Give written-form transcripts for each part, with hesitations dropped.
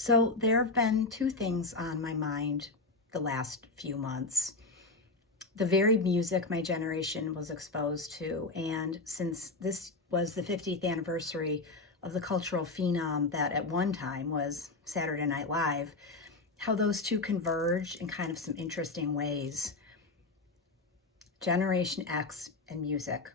So there have been two things on my mind the last few months. The very music my generation was exposed to, and since this was the 50th anniversary of the cultural phenom that at one time was Saturday Night Live, how those two converge in kind of some interesting ways. Generation X and music.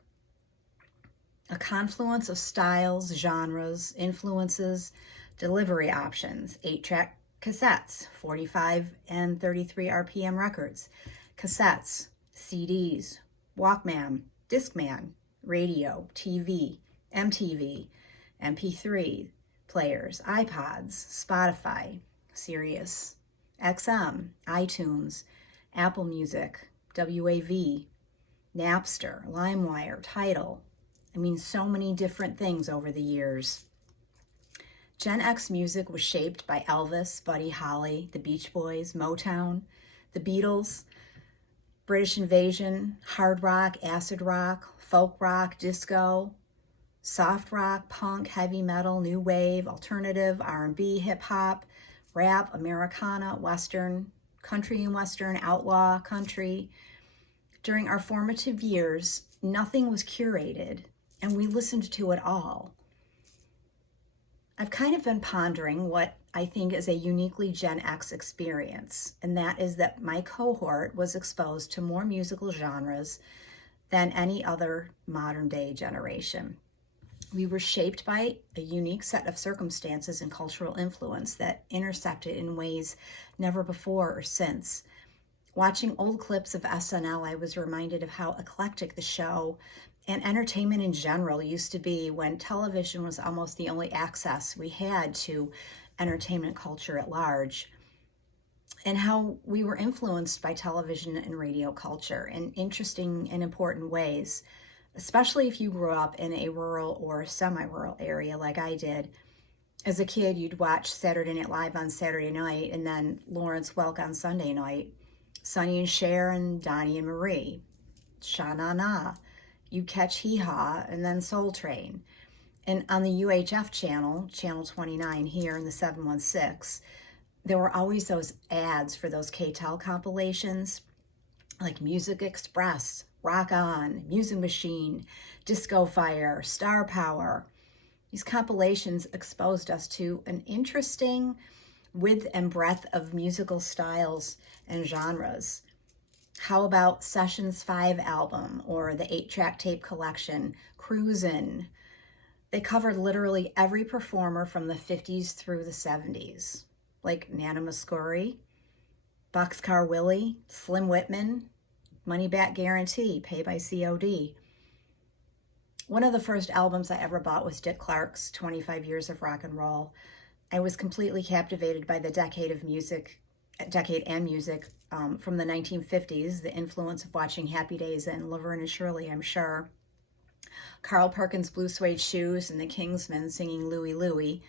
A confluence of styles, genres, influences, delivery options, 8-track cassettes, 45 and 33 RPM records, cassettes, CDs, Walkman, Discman, radio, TV, MTV, MP3 players, iPods, Spotify, Sirius, XM, iTunes, Apple Music, WAV, Napster, LimeWire, Tidal. So many different things over the years. Gen X music was shaped by Elvis, Buddy Holly, the Beach Boys, Motown, the Beatles, British Invasion, hard rock, acid rock, folk rock, disco, soft rock, punk, heavy metal, new wave, alternative, R&B, hip hop, rap, Americana, Western, country and Western, outlaw, country. During our formative years, nothing was curated, and we listened to it all. I've kind of been pondering what I think is a uniquely Gen X experience, and that is that my cohort was exposed to more musical genres than any other modern day generation. We were shaped by a unique set of circumstances and cultural influence that intersected in ways never before or since. Watching old clips of SNL, I was reminded of how eclectic the show and entertainment in general used to be when television was almost the only access we had to entertainment culture at large, and how we were influenced by television and radio culture in interesting and important ways, especially if you grew up in a rural or semi-rural area like I did. As a kid, you'd watch Saturday Night Live on Saturday night and then Lawrence Welk on Sunday night, Sonny and Cher and Donnie and Marie, Sha Na Na, You Catch Hee Haw, and then Soul Train. And on the UHF channel, channel 29 here in the 716, there were always those ads for those K-tel compilations, like Music Express, Rock On, Music Machine, Disco Fire, Star Power. These compilations exposed us to an interesting width and breadth of musical styles and genres. How about Sessions 5 album or the 8-track tape collection, Cruisin'? They covered literally every performer from the 50s through the 70s, like Nana Muscuri, Boxcar Willie, Slim Whitman, Money Back Guarantee, Pay by COD. One of the first albums I ever bought was Dick Clark's 25 Years of Rock and Roll. I was completely captivated by the decade and music from the 1950s, the influence of watching Happy Days and Laverne and Shirley, I'm sure. Carl Perkins' Blue Suede Shoes and the Kingsmen singing Louie Louie,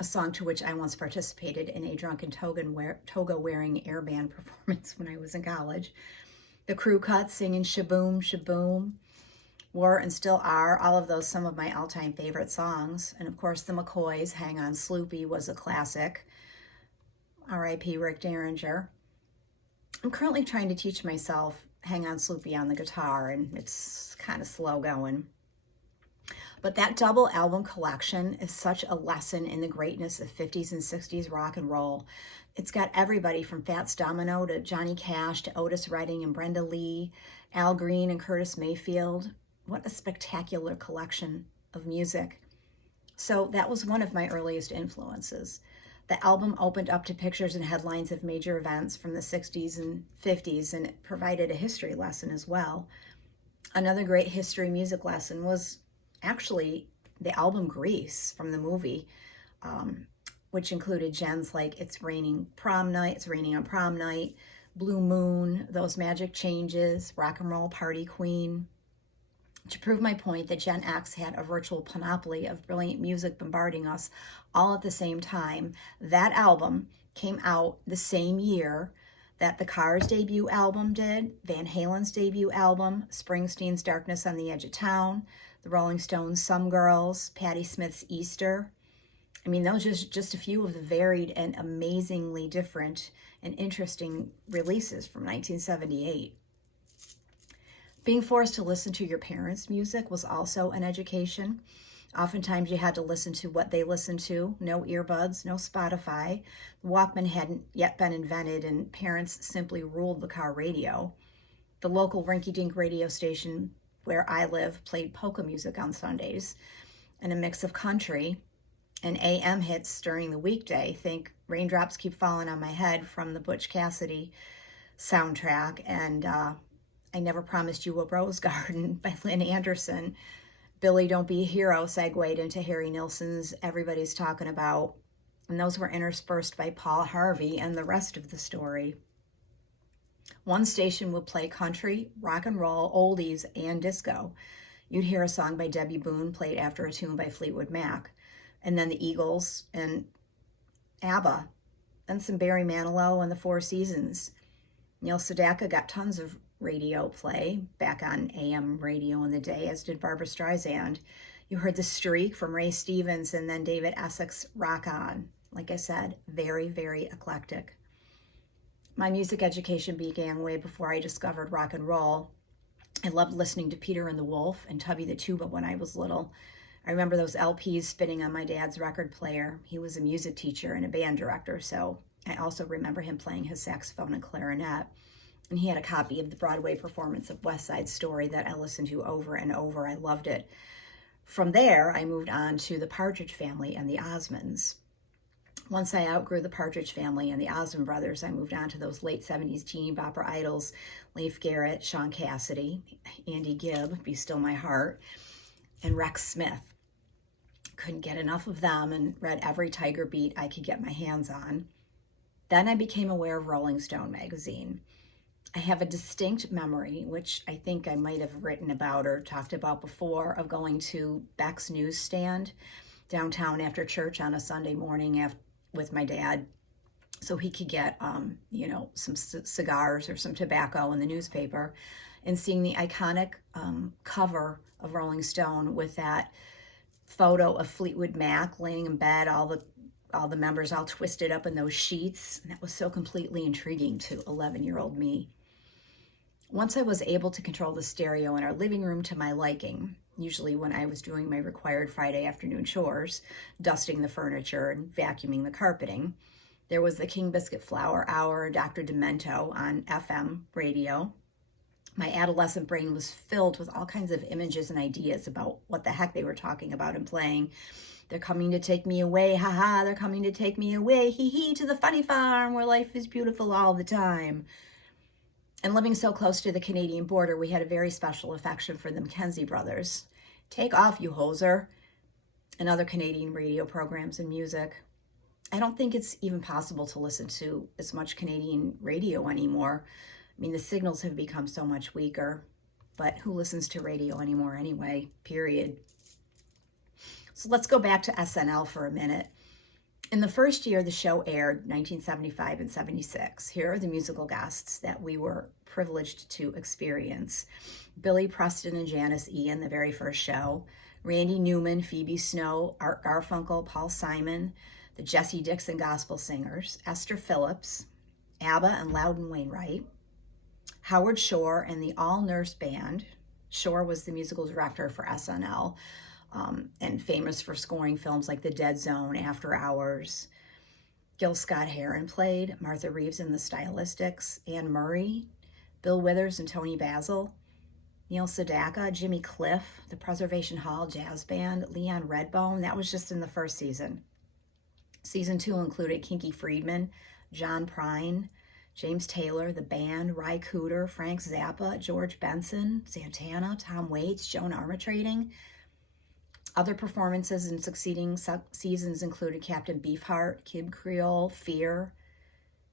a song to which I once participated in a drunken toga-wearing air band performance when I was in college. The Crew Cuts singing Shaboom, Shaboom were and still are all of those some of my all-time favorite songs. And of course, the McCoys' Hang On Sloopy was a classic. R.I.P. Rick Derringer. I'm currently trying to teach myself Hang On Sloopy on the guitar, and it's kind of slow going. But that double album collection is such a lesson in the greatness of 50s and 60s rock and roll. It's got everybody from Fats Domino to Johnny Cash to Otis Redding and Brenda Lee, Al Green and Curtis Mayfield. What a spectacular collection of music. So that was one of my earliest influences. The album opened up to pictures and headlines of major events from the 60s and 50s, and it provided a history lesson as well. Another great history music lesson was actually the album Grease from the movie, which included gems like It's Raining on Prom Night, Blue Moon, Those Magic Changes, Rock and Roll Party Queen. To prove my point that Gen X had a virtual panoply of brilliant music bombarding us all at the same time, that album came out the same year that the Cars' debut album did, Van Halen's debut album, Springsteen's Darkness on the Edge of Town, the Rolling Stones' Some Girls, Patti Smith's Easter. I mean, those are just a few of the varied and amazingly different and interesting releases from 1978. Being forced to listen to your parents' music was also an education. Oftentimes you had to listen to what they listened to. No earbuds, no Spotify. The Walkman hadn't yet been invented, and parents simply ruled the car radio. The local rinky-dink radio station where I live played polka music on Sundays and a mix of country and AM hits during the weekday. Think Raindrops Keep Falling on My Head from the Butch Cassidy soundtrack, and I Never Promised You a Rose Garden by Lynn Anderson. Billy Don't Be a Hero segued into Harry Nilsson's Everybody's Talking About, and those were interspersed by Paul Harvey and the rest of the story. One station would play country, rock and roll, oldies, and disco. You'd hear a song by Debbie Boone played after a tune by Fleetwood Mac, and then the Eagles and ABBA, and some Barry Manilow and the Four Seasons. Neil Sedaka got tons of radio play back on AM radio in the day, as did Barbra Streisand. You heard The Streak from Ray Stevens, and then David Essex Rock On. Like I said, very, very eclectic. My music education began way before I discovered rock and roll. I loved listening to Peter and the Wolf and Tubby the Tuba when I was little. I remember those LPs spinning on my dad's record player. He was a music teacher and a band director, so I also remember him playing his saxophone and clarinet. And he had a copy of the Broadway performance of West Side Story that I listened to over and over. I loved it. From there, I moved on to the Partridge Family and the Osmonds. Once I outgrew the Partridge Family and the Osmond Brothers, I moved on to those late 70s teen bopper idols, Leif Garrett, Sean Cassidy, Andy Gibb, Be Still My Heart, and Rex Smith. Couldn't get enough of them and read every Tiger Beat I could get my hands on. Then I became aware of Rolling Stone magazine. I have a distinct memory, which I think I might have written about or talked about before, of going to Beck's newsstand downtown after church on a Sunday morning with my dad so he could get, some cigars or some tobacco in the newspaper, and seeing the iconic cover of Rolling Stone with that photo of Fleetwood Mac laying in bed, all the members all twisted up in those sheets. And that was so completely intriguing to 11-year-old me. Once I was able to control the stereo in our living room to my liking, usually when I was doing my required Friday afternoon chores, dusting the furniture and vacuuming the carpeting, there was the King Biscuit Flower Hour, Dr. Demento on FM radio. My adolescent brain was filled with all kinds of images and ideas about what the heck they were talking about and playing. They're coming to take me away, haha, they're coming to take me away, hee hee, to the funny farm where life is beautiful all the time. And living so close to the Canadian border, we had a very special affection for the Mackenzie brothers. Take off, you hoser, and other Canadian radio programs and music. I don't think it's even possible to listen to as much Canadian radio anymore. I mean, the signals have become so much weaker, but who listens to radio anymore anyway, period. So let's go back to SNL for a minute. In the first year the show aired, 1975 and 76, here are the musical guests that we were privileged to experience. Billy Preston and Janice Ian, the very first show. Randy Newman, Phoebe Snow, Art Garfunkel, Paul Simon, the Jesse Dixon Gospel Singers, Esther Phillips, ABBA and Loudon Wainwright, Howard Shore and the All Nurse Band. Shore was the musical director for SNL, and famous for scoring films like The Dead Zone, After Hours. Gil Scott-Heron played, Martha Reeves in The Stylistics, Anne Murray, Bill Withers and Tony Basil, Neil Sedaka, Jimmy Cliff, the Preservation Hall Jazz Band, Leon Redbone. That was just in the first season. Season 2 included Kinky Friedman, John Prine, James Taylor, the band, Ry Cooder, Frank Zappa, George Benson, Santana, Tom Waits, Joan Armatrading. Other performances in succeeding seasons included Captain Beefheart, Kid Creole, Fear.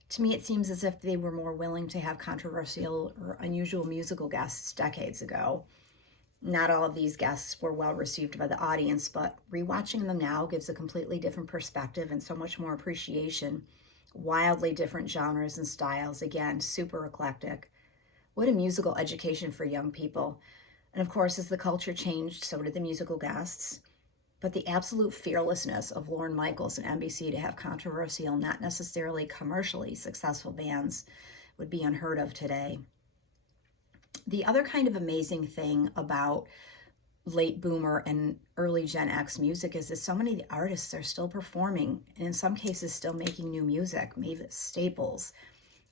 To me, it seems as if they were more willing to have controversial or unusual musical guests decades ago. Not all of these guests were well received by the audience, but rewatching them now gives a completely different perspective and so much more appreciation. Wildly different genres and styles, again, super eclectic. What a musical education for young people. And of course, as the culture changed, so did the musical guests. But the absolute fearlessness of Lorne Michaels and NBC to have controversial, not necessarily commercially successful bands would be unheard of today. The other kind of amazing thing about late boomer and early Gen X music is that so many of the artists are still performing, and in some cases still making new music. Mavis Staples,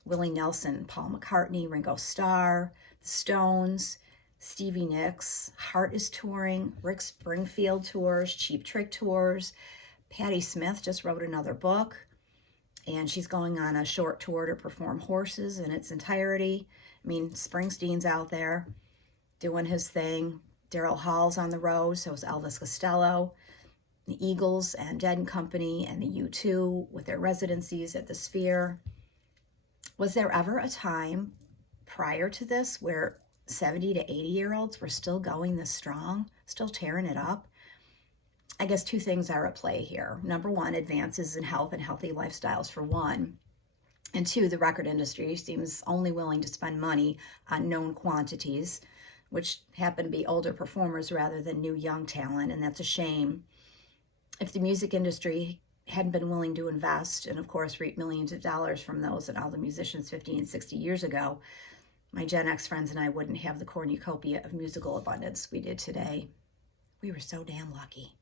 Willie Nelson, Paul McCartney, Ringo Starr, the Stones, Stevie Nicks, Heart is touring, Rick Springfield tours, Cheap Trick tours. Patti Smith just wrote another book, and she's going on a short tour to perform Horses in its entirety. I mean, Springsteen's out there doing his thing. Daryl Hall's on the road, so is Elvis Costello. The Eagles and Dead and Company and the U2 with their residencies at the Sphere. Was there ever a time prior to this where 70 to 80-year-olds were still going this strong, still tearing it up? I guess two things are at play here. Number one, advances in health and healthy lifestyles for one. And two, the record industry seems only willing to spend money on known quantities, which happen to be older performers rather than new young talent, and that's a shame. If the music industry hadn't been willing to invest and, of course, reap millions of dollars from those and all the musicians 50 and 60 years ago, my Gen X friends and I wouldn't have the cornucopia of musical abundance we did today. We were so damn lucky.